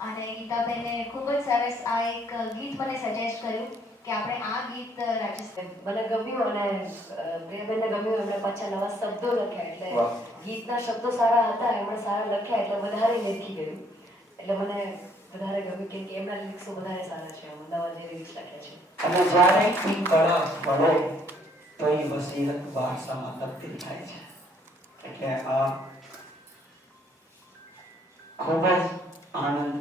અને ગીતાબેને ખૂબ જ સરસ આ એક ગીત મને સજેસ્ટ કર્યું કે આપણે આ ગીત મને ગમ્યું અને પ્રિયાબેનને ગમ્યું. એમણે પાછા નવા શબ્દો લખ્યા એટલે ગીતના શબ્દો સારા હતા, એમણે સારા લખ્યા એટલે વધારે લેખી ગયું. એટલે મને વધારે ગમ્યું કેમ કે એમના લિરિક્સો વધારે સારા છે. નવા જે લિરિક્સ લખ્યા છે અને જ્યારે ઈ કળા પડે તો એ બસીરત વારસામાં તબદીલ થાય છે. એટલે આ ખૂબ જ આનંદ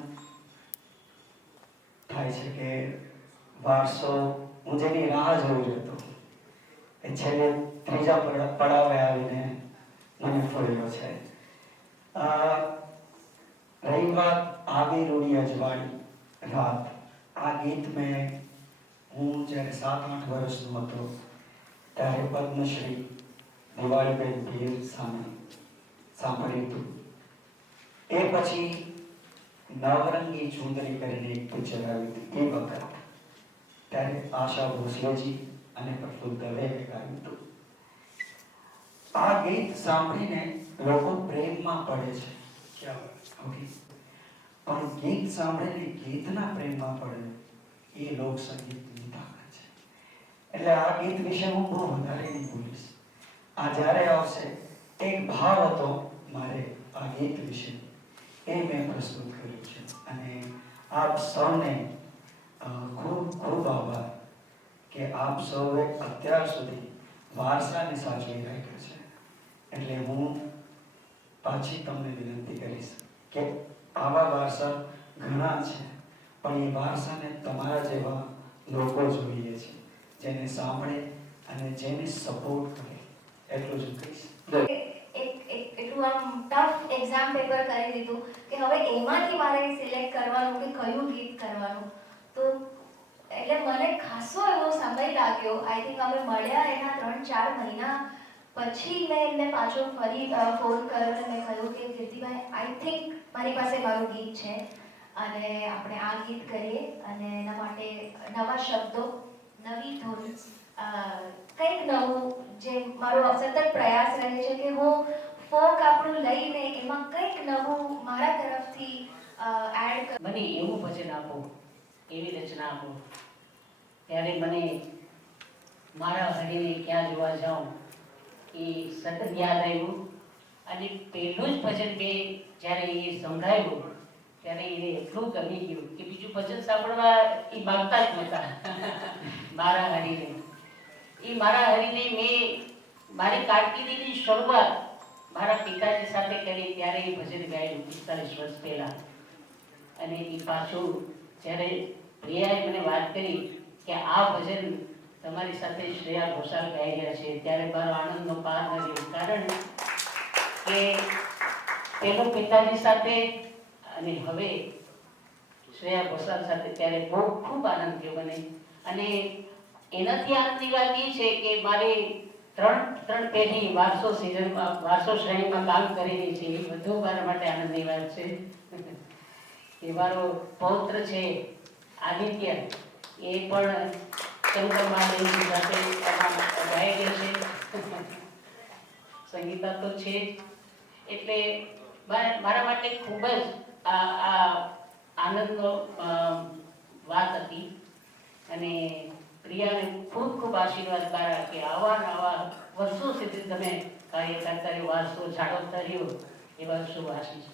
થાય છે કે વારસો હું જેની રાહ જોઈ હતો એ છેલ્લે ત્રીજા પડાવે આવીને મને ફળ્યો છે. રહી વાત આવી રૂડી અજવાળી રાત, આ ગીત મેં હું જ્યારે 7-8 વર્ષનો હતો ત્યારે પદ્મશ્રી દિવાળીબેન ભીર સામે સાંભળ્યું હતું. એ પછી નવરંગી ચૂંદડી કરીને એક પિક્ચર આવ્યું હતું એ વખત, ત્યારે આશા ભોસલેજી અને પ્રફુલ્લ દવેએ ગાયું હતું. આ ગીત સાંભળીને લોકો પ્રેમમાં પડે છે, પણ ગીત સાંભળીને ગીતના પ્રેમમાં પડે એ લોક સંગીતની તાકાત છે. એટલે આ ગીત વિશે હું બહુ વધારે નહીં બોલીશ. આ જ્યારે આવશે એક ભાવ હતો મારે આ ગીત વિશે, એ મેં પ્રસ્તુત કર્યું છે. અને આપ સૌને ખૂબ ખૂબ આભાર કે આપ સૌએ અત્યાર સુધી વારસાને સાચવી રાખ્યો છે. એટલે હું પાછી તમને વિનંતી કરીશ કે આવા વારસા ઘણા છે, પણ એ વારસાને તમારા જેવા લોકો જોઈએ છે, જેને સાંભળે અને જેને સપોર્ટ કરે. એટલું જ કહીશ. એટલું આમ ટફ એક્ઝામ પેપર કરી દીધું કે હવે એમાંથી મારે સિલેક્ટ કરવાનું કે કયું ગીત કરવાનું. તો એટલે મને ખાસો એવો સમય લાગ્યો. આઈ થિંક અમે મળ્યા એના 3-4 મહિના પછી મેં એમને પાછો ફરી ફોન કર્યો અને મેં કહ્યું કે કીર્તિભાઈ, આઈ થિંક મારી પાસે મારું ગીત છે અને આપણે આ ગીત કરીએ અને એના માટે નવા શબ્દો, નવી ધૂન, કંઈક નવું. જે મારો સતત પ્રયાસ રહે છે કે હું ફોક આપણું લઈને એમાં કંઈક નવું મારા તરફથી એડ કરું. મને એવું ભજન આપો, એવી રચના આપો, ત્યારે મને મારા હરીને ક્યાં જોવા જાઉં એ સતત યાદ આવ્યું. અને પહેલું જ ભજન મેં જ્યારે એ સંભળાયું ત્યારે એને એટલું ગમી ગયું કે બીજું ભજન સાંભળવા એ માંગતા જ નહોતા. મારા હરીને, એ મારા હરીને મેં મારી કારકિર્દીની શરૂઆત મારા પિતાજી સાથે કરી ત્યારે એ ભજન ગાયેલું 45 વર્ષ પહેલા. અને એ પાછું જ્યારે પ્રિયાએ મને વાત કરી કે આ ભજન તમારી સાથે શ્રેયા ઘોષાલ ગાઈ રહ્યા છે, ત્યારે મારો આનંદનો પાર ન રહ્યો. કારણ કે પેલો પિતાજી સાથે અને હવે શ્રેયા ઘોષાલ સાથે ત્યારે બહુ ખૂબ આનંદ થયો મને. અને એનાથી આનંદની વાત એ છે કે મારે ત્રણ પેઢી વારસો સિઝનમાં, વારસો શ્રેણીમાં કામ કરેલી છે. એ બધું મારા માટે આનંદની વાત છે. એ મારો પૌત્ર છે આદિત્ય, એ પણ શંકરમાં સાથે ગાયેલો છે. સંગીતા તો છે જ. એટલે મારા માટે ખૂબ જ આ આનંદનો વાત હતી. અને પ્રિયાને ખૂબ ખૂબ આશીર્વાદ મારા કે આવા વર્ષો સુધી તમે કાર્ય કરતા રહ્યો, વારસો જાળવતા રહ્યો, એવા શુભ આશીષ.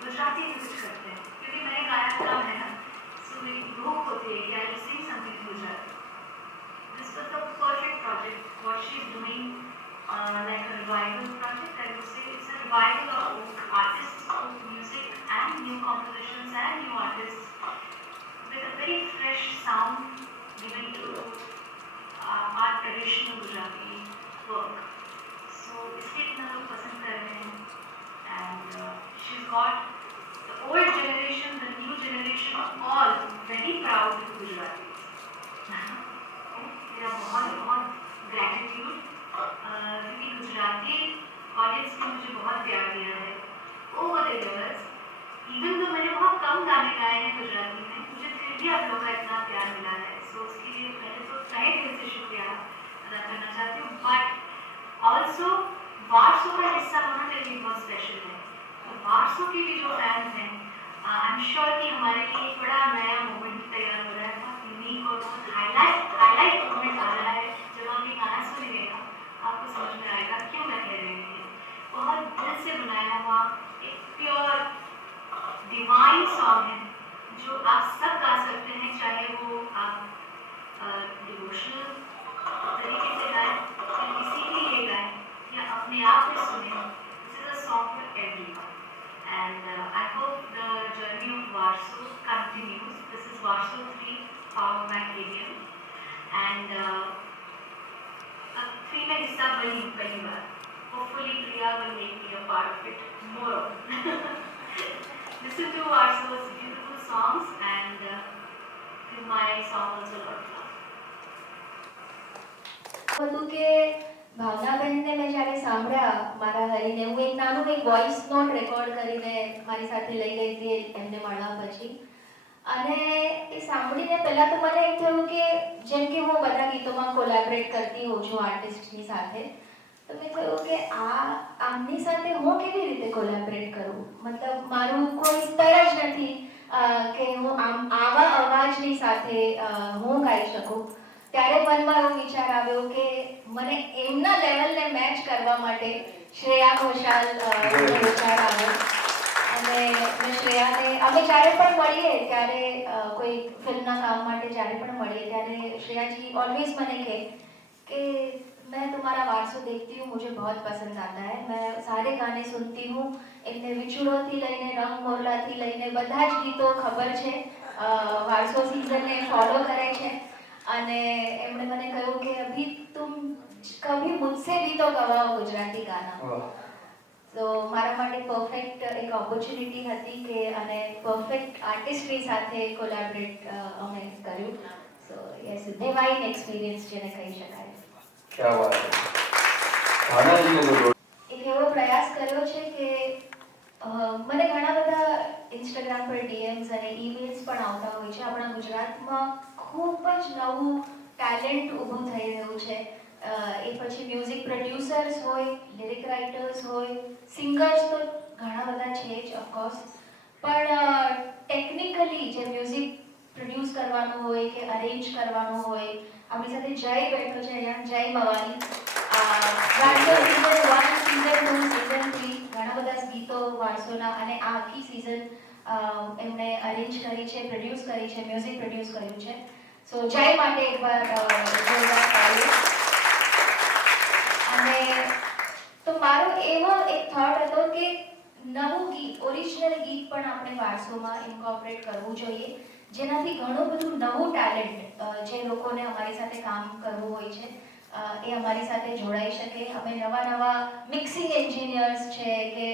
गुजराती में कुछ करते हैं क्योंकि मेरे गायक काम है ना, सो मेरी भूख होती है कि I will sing something Gujarati. This was the perfect project. What she is doing, like a revival project, I would say it's a revival of artists, of music, and new compositions and new artists with a very fresh sound given to our traditional Gujarati work. So इसलिए इतना लोग पसंद कर रहे हैं. And she's got the old generation, the new generation, all very proud to Gujaratis. मेरा बहुत बहुत ग्रैटिट्यूड, क्योंकि गुजराती ऑडियंस ने मुझे बहुत प्यार दिया है ओवर द इयर्स. इवन तो मैंने बहुत कम गाने गाए हैं गुजराती में, मुझे फिर भी आप लोग का इतना प्यार मिला है. सो उसके लिए पहले तो तहे दिल से शुक्रिया अदा करना चाहती हूँ. बट ऑल्सो वारसों का हिस्सा होना मेरे लिए बहुत स्पेशल है। तो वारसों के भी जो फैंस हैं, आई एम श्योर कि हमारे लिए एक बड़ा नया मोमेंट तैयार हो रहा है, बहुत यूनिक और बहुत हाईलाइट मोमेंट आ रहा है। जब हम ये गाना सुनिएगा आपको समझ में आएगा क्यों मैं कह रही हूँ। बहुत दिल से बनाया हुआ एक प्योर डिवाइन सॉन्ग है जो आप सब गा सकते हैं, चाहे वो आप डिवोशनल तरीके से गाएं या किसी के लिए गाएं या अपने आप में सुने। This is a song for everyone and I hope the journey of Varso continues. This is Varso 3 power by KVM and अब 3 में हिस्सा बनी पहली बार। Hopefully Priya will make me a part of it more of. Listen to Varso's beautiful songs and give my song also a lot of love. હતું કે ભાવનાબેનને મેં જ્યારે સાંભળ્યા મારા હરીને, હું એક નાનું એક વોઇસ નોટ રેકોર્ડ કરીને મારી સાથે લઈ ગઈ હતી એમને મળવા પછી, અને એ સાંભળીને પહેલાં તો મને એમ થયું કે જેમ કે હું બધા ગીતોમાં કોલેબરેટ કરતી હોઉં છું આર્ટિસ્ટની સાથે, તો મેં થયું કે આમની સાથે હું કેવી રીતે કોલેબરેટ કરું, મતલબ મારું કોઈ સ્તર જ નથી કે હું આવા અવાજની સાથે હું ગાઈ શકું. ત્યારે મનમાં એવો વિચાર આવ્યો કે મને એમના લેવલને મેચ કરવા માટે શ્રેયા ઘોષાલ વિચાર આવ્યો, અને મેં શ્રેયાને, અમે જ્યારે પણ મળીએ ત્યારે કોઈ ફિલ્મના કામ માટે જ્યારે પણ મળીએ ત્યારે શ્રેયાજી ऑलवेज મને કહે कि मैं तुम्हारा वारसो देखती हूँ, मुझे बहुत पसंद आता है, मैं सारे गाने सुनती हूँ, એમને વિછુડોથી લઈને રંગ મોરલાથી લઈને બધા જ ગીતો ખબર છે, વારસો સિઝનને ફોલો કરે છે, અને એમણે મને કહ્યું કે અભી તુમ કભી મુझसे भी तो ગવાઓ ગુજરાતી ગાના. તો મારા માટે પરફેક્ટ એક ઓપોર્ચ્યુનિટી હતી કે અને પરફેક્ટ આર્ટિસ્ટની સાથે કોલેબરેટ અમે કર્યું. સો યસ, ડિવાઇન એક્સપિરિયન્સ જેને કહી શકાય. क्या बात है भावनाजी ने जो એક એવો પ્રયાસ કર્યો છે કે મને ઘણા બધા ઇન્સ્ટાગ્રામ પર ડીએમ્સ અને ઈમેલ્સ પણ આવતા હોય છે. આપણા ગુજરાતમાં ખૂબ જ નવું ટેલેન્ટ ઊભું થઈ રહ્યું છે. એ પછી મ્યુઝિક પ્રોડ્યુસર્સ હોય, લિરિક રાઇટર્સ હોય, સિંગર્સ તો ઘણા બધા છે જ ઓફકોર્સ, પણ ટેકનિકલી જે મ્યુઝિક પ્રોડ્યુસ કરવાનું હોય કે અરેન્જ કરવાનું હોય. આપણી સાથે જય બેઠો છે અહીંયા, જય મવાની. વારસો સીઝન 1, સીઝન 2, સીઝન 3 ઘણા બધા ગીતો વારસોના, અને આ આખી સીઝન એમણે અરેન્જ કરી છે, પ્રોડ્યુસ કરી છે, મ્યુઝિક પ્રોડ્યુસ કર્યું છે. સો જય માટે એકવાર જોરદાર તાળીઓ. અને તો મારો એવો એક થોટ હતો કે નવું ગીત, ઓરિજિનલ ગીત પણ આપણે વારસોમાં ઇન્કોર્પોરેટ કરવું જોઈએ, જેનાથી ઘણું બધું નવું ટેલેન્ટ જે લોકોને અમારી સાથે કામ કરવું હોય છે એ અમારી સાથે જોડાઈ શકે. અમે નવા મિક્સિંગ એન્જિનિયર્સ છે કે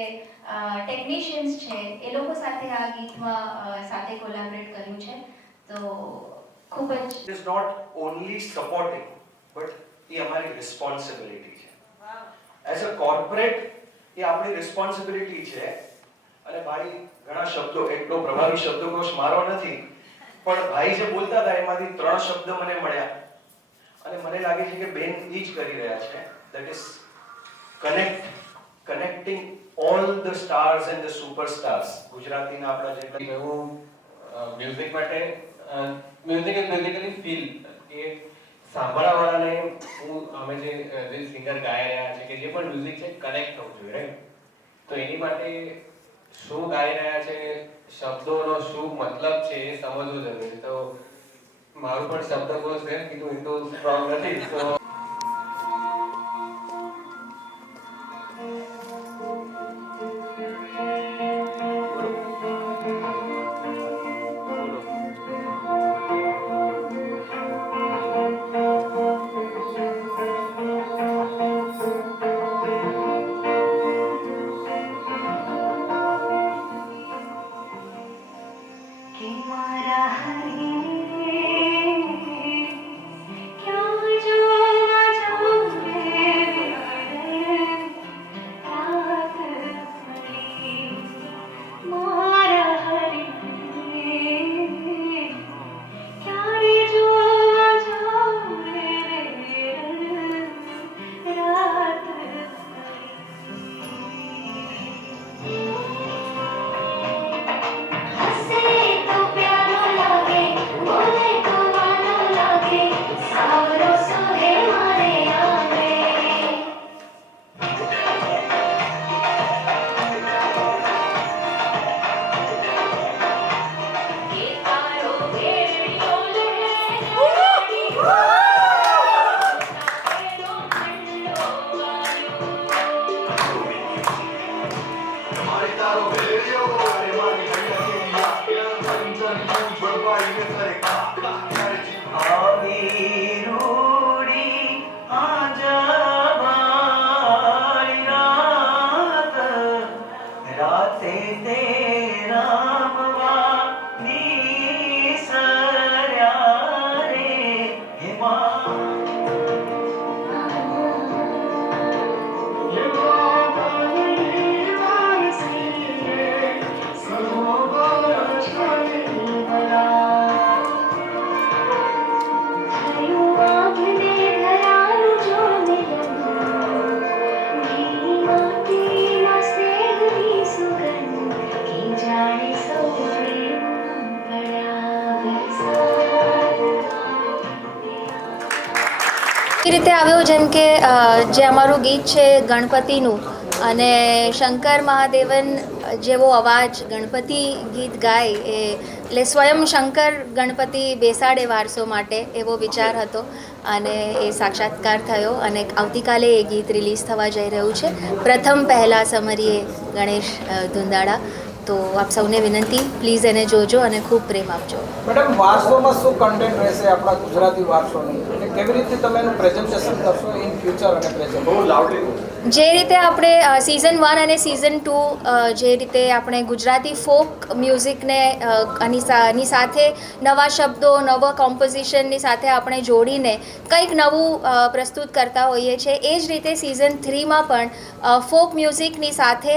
ટેકનિશિયન્સ છે, એ લોકો સાથે આ ગીતમાં સાથે કોલેબરેટ કર્યું છે. તો ખૂબ જ It is not only supporting, but એ અમારી રિસ્પોન્સિબિલિટી છે. એઝ અ કોર્પોરેટ એ આપણી રિસ્પોન્સિબિલિટી છે. અને ભાઈ ઘણા શબ્દો, એટલો પ્રભાવી શબ્દકોશ મારો નથી, પણ ભાઈ જે બોલતા હતા એમાંથી 3 શબ્દ મને મળ્યા અને મને લાગે છે કે બેન એ જ કરી રહ્યા છે. That is connecting all the stars and the superstars. ગુજરાતીના આપણા જેટલા હું મ્યુઝિક માટે મ્યુઝિક ઇઝ બેઝિકલી ફીલ કે સાંભળવાવાળાને અમે જે સિંગર ગાઈ રહ્યા છે કે જે પણ મ્યુઝિક છે કનેક્ટ થવું જોઈએ, રાઈટ? તો એની માટે શું ગાઈ રહ્યા છે, શબ્દોનો શું મતલબ છે એ સમજવું જરૂરી. તો મારું પણ શબ્દકોશ છે કીધું એ તો સ્ટ્રોંગ નથી, તો क्या जो એ રીતે આવ્યો જેમ કે જે અમારું ગીત છે ગણપતિનું, અને શંકર મહાદેવન જેવો અવાજ ગણપતિ ગીત ગાય એટલે સ્વયં શંકર ગણપતિ બેસાડે વારસો માટે એવો વિચાર હતો, અને એ સાક્ષાત્કાર થયો. અને આવતીકાલે એ ગીત રિલીઝ થવા જઈ રહ્યું છે, પ્રથમ પહેલા સમરીએ ગણેશ ધુંદાળા. તો આપ સૌને વિનંતી, પ્લીઝ એને જોજો અને ખૂબ પ્રેમ આપજો. મેડમ, વારસોમાં શું કન્ટેન્ટ રહેશે આપણા ગુજરાતી વારસોનું, અને કેવી રીતે તમે એનું પ્રેઝન્ટેશન કરશો ઇન ફ્યુચર અને પ્રેઝન્ટ? બહુ લાવલી જે રીતે આપણે સિઝન 1 અને સિઝન 2 જે રીતે આપણે ગુજરાતી ફોક મ્યુઝિકને ની સાથે નવા શબ્દો, નવા કોમ્પોઝિશનની સાથે આપણે જોડીને કંઈક નવું પ્રસ્તુત કરતા હોઈએ છીએ, એ જ રીતે સિઝન 3માં પણ ફોક મ્યુઝિકની સાથે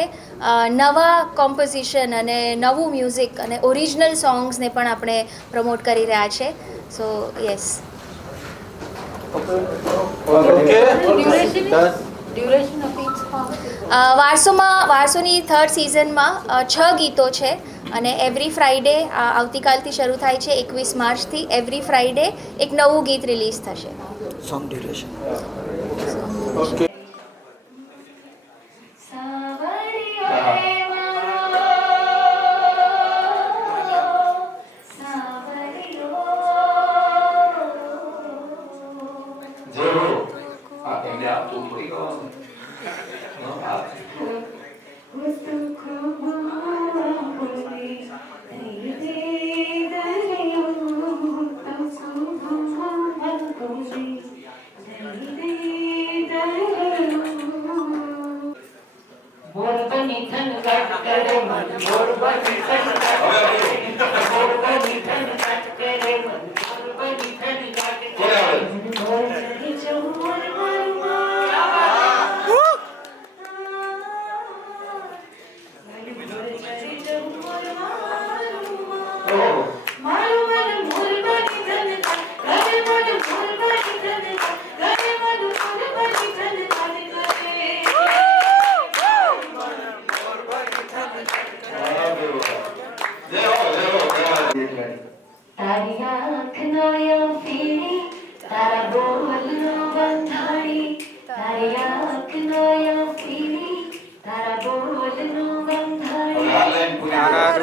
નવા કોમ્પોઝિશન અને નવું મ્યુઝિક અને ઓરિજિનલ સોંગ્સને પણ આપણે પ્રમોટ કરી રહ્યા છે. સો યસ. વારસોની 3rd સિઝનમાં 6 ગીતો છે, અને એવરી ફ્રાઈડે આવતીકાલથી શરૂ થાય છે 21 માર્ચથી. એવરી ફ્રાઈડે એક નવું ગીત રિલીઝ થશે. Song duration. તારી આંખનો યફીણી, તારા બોલનો બંધાણી, તારી આંખનો યફીણી, તારા બોલનો બંધાણી.